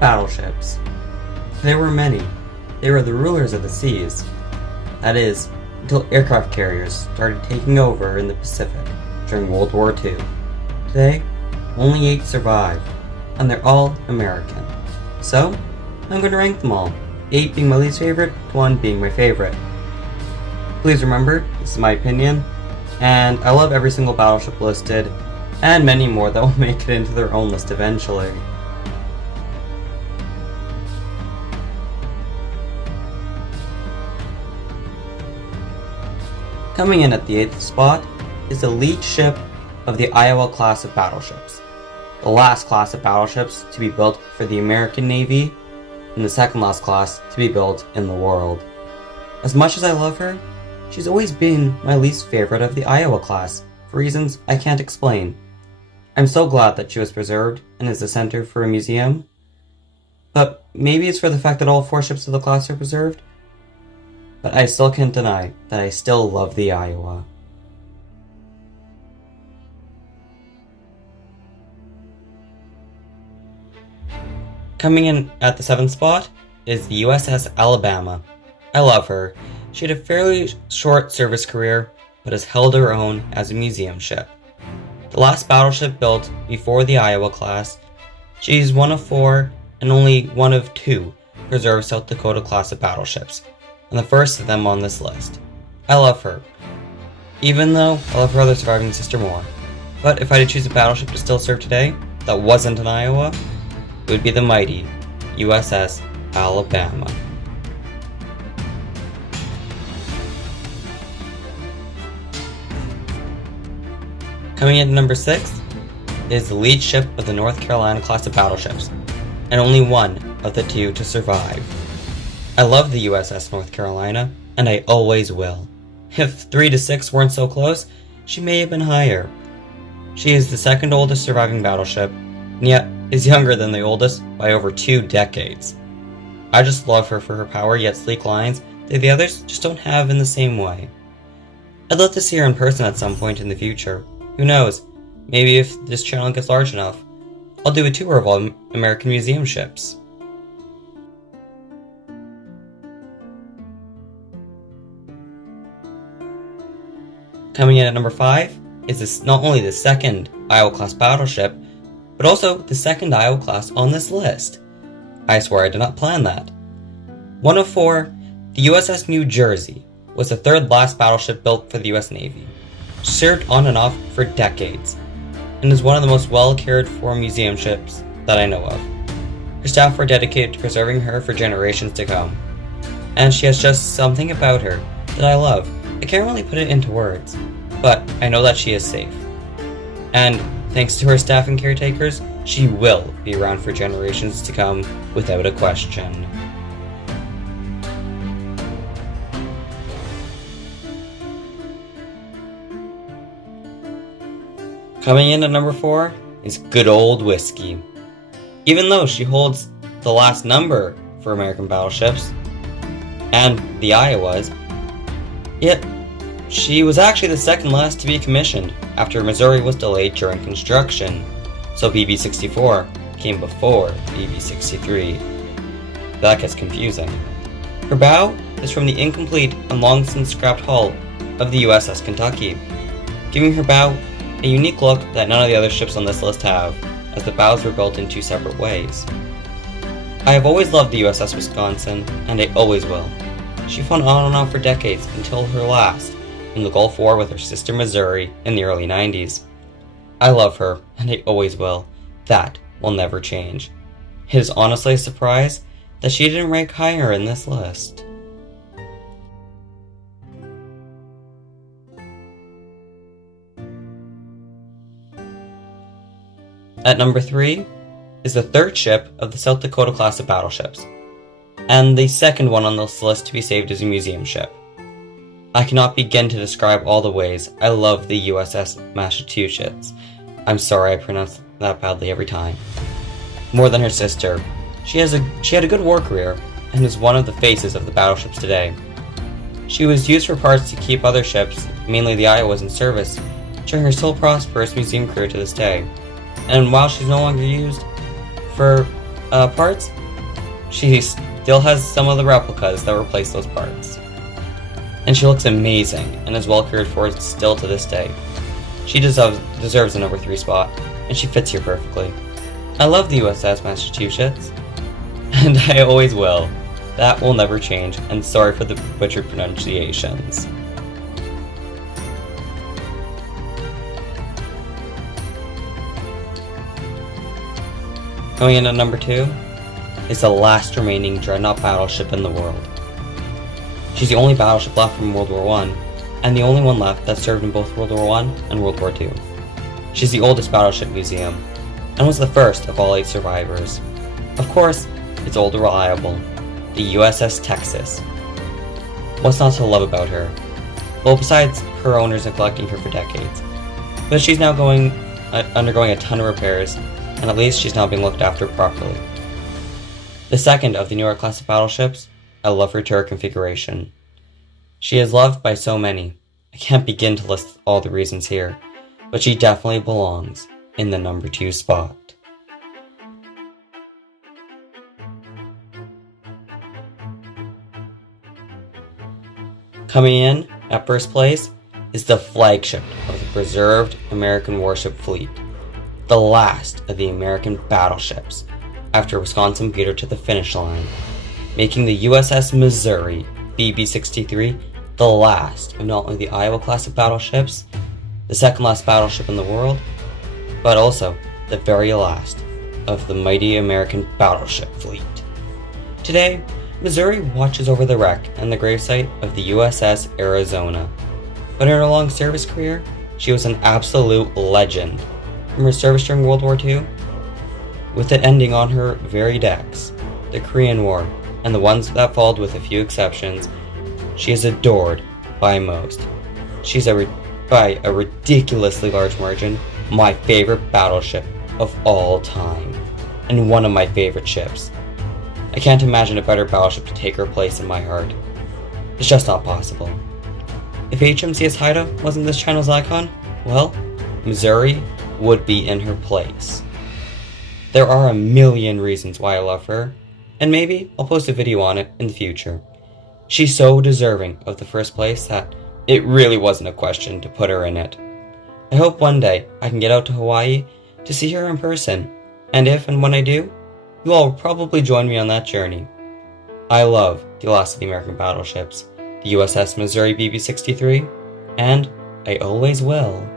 Battleships. There were many. They were the rulers of the seas. That is, until aircraft carriers started taking over in the Pacific during World War II. Today, only 8 survive, and they're all American. So, I'm going to rank them all, 8 being my least favorite, 1 being my favorite. Please remember, this is my opinion, and I love every single battleship listed, and many more that will make it into their own list eventually. Coming in at the 8th spot is the lead ship of the Iowa class of battleships, the last class of battleships to be built for the American Navy, and the second last class to be built in the world. As much as I love her, she's always been my least favorite of the Iowa class, for reasons I can't explain. I'm so glad that she was preserved and is the center for a museum, but maybe it's for the fact that all 4 ships of the class are preserved? But I still can't deny that I still love the Iowa. Coming in at the 7th spot is the USS Alabama. I love her. She had a fairly short service career, but has held her own as a museum ship. The last battleship built before the Iowa class, she's one of 4 and only one of 2 preserved South Dakota class of battleships, and the first of them on this list. I love her, even though I love her other surviving sister more. But if I had to choose a battleship to still serve today that wasn't an Iowa, it would be the mighty USS Alabama. Coming in at number 6 is the lead ship of the North Carolina class of battleships, and only one of the 2 to survive. I love the USS North Carolina, and I always will. If 3 to 6 weren't so close, she may have been higher. She is the second oldest surviving battleship, and yet is younger than the oldest by over 2 decades. I just love her for her power yet sleek lines that the others just don't have in the same way. I'd love to see her in person at some point in the future. Who knows, maybe if this channel gets large enough, I'll do a tour of all American museum ships. Coming in at number 5 is this not only the second Iowa-class battleship, but also the second Iowa class on this list. I swear I did not plan that. One of 4, the USS New Jersey was the third last battleship built for the US Navy. She served on and off for decades, and is one of the most well-cared for museum ships that I know of. Her staff were dedicated to preserving her for generations to come, and she has just something about her that I love. I can't really put it into words, but I know that she is safe. And thanks to her staff and caretakers, she will be around for generations to come without a question. Coming in at number 4 is good old Whiskey. Even though she holds the last number for American battleships, and the Iowas, yet she was actually the second last to be commissioned after Missouri was delayed during construction, so BB-64 came before BB-63. That gets confusing. Her bow is from the incomplete and long since scrapped hull of the USS Kentucky, giving her bow a unique look that none of the other ships on this list have, as the bows were built in 2 separate ways. I have always loved the USS Wisconsin, and I always will. She fought on and off for decades until her last, in the Gulf War with her sister Missouri in the early 90s. I love her, and I always will. That will never change. It is honestly a surprise that she didn't rank higher in this list. At number 3 is the third ship of the South Dakota class of battleships, and the second one on this list to be saved as a museum ship. I cannot begin to describe all the ways I love the USS Massachusetts. I'm sorry I pronounce that badly every time. More than her sister, she had a good war career and is one of the faces of the battleships today. She was used for parts to keep other ships, mainly the Iowas, in service during her still prosperous museum career to this day. And while she's no longer used, for parts, she still has some of the replicas that replace those parts. And she looks amazing and is well cared for still to this day. She deserves the number 3 spot, and she fits here perfectly. I love the USS Massachusetts, and I always will. That will never change, and sorry for the butchered pronunciations. Going in at number 2 is the last remaining dreadnought battleship in the world. She's the only battleship left from World War I, and the only one left that served in both World War I and World War II. She's the oldest battleship museum, and was the first of all 8 survivors. Of course, it's old and reliable, the USS Texas. What's not to love about her? Well, besides her owners neglecting her for decades, but she's now undergoing a ton of repairs, and at least she's now being looked after properly. The second of the newer class of battleships, I love her turret configuration. She is loved by so many. I can't begin to list all the reasons here, but she definitely belongs in the number 2 spot. Coming in at first place is the flagship of the preserved American warship fleet, the last of the American battleships, after Wisconsin beat her to the finish line, making the USS Missouri BB-63 the last of not only the Iowa class of battleships, the second last battleship in the world, but also the very last of the mighty American battleship fleet. Today, Missouri watches over the wreck and the gravesite of the USS Arizona, but in her long service career, she was an absolute legend. From her service during World War II, with it ending on her very decks, the Korean War, and the ones that followed with a few exceptions, she is adored by most. She's by a ridiculously large margin, my favorite battleship of all time, and one of my favorite ships. I can't imagine a better battleship to take her place in my heart. It's just not possible. If HMCS Haida wasn't this channel's icon, well, Missouri would be in her place. There are a million reasons why I love her, and maybe I'll post a video on it in the future. She's so deserving of the first place that it really wasn't a question to put her in it. I hope one day I can get out to Hawaii to see her in person, and if and when I do, you all will probably join me on that journey. I love the last of the American battleships, the USS Missouri BB-63, and I always will.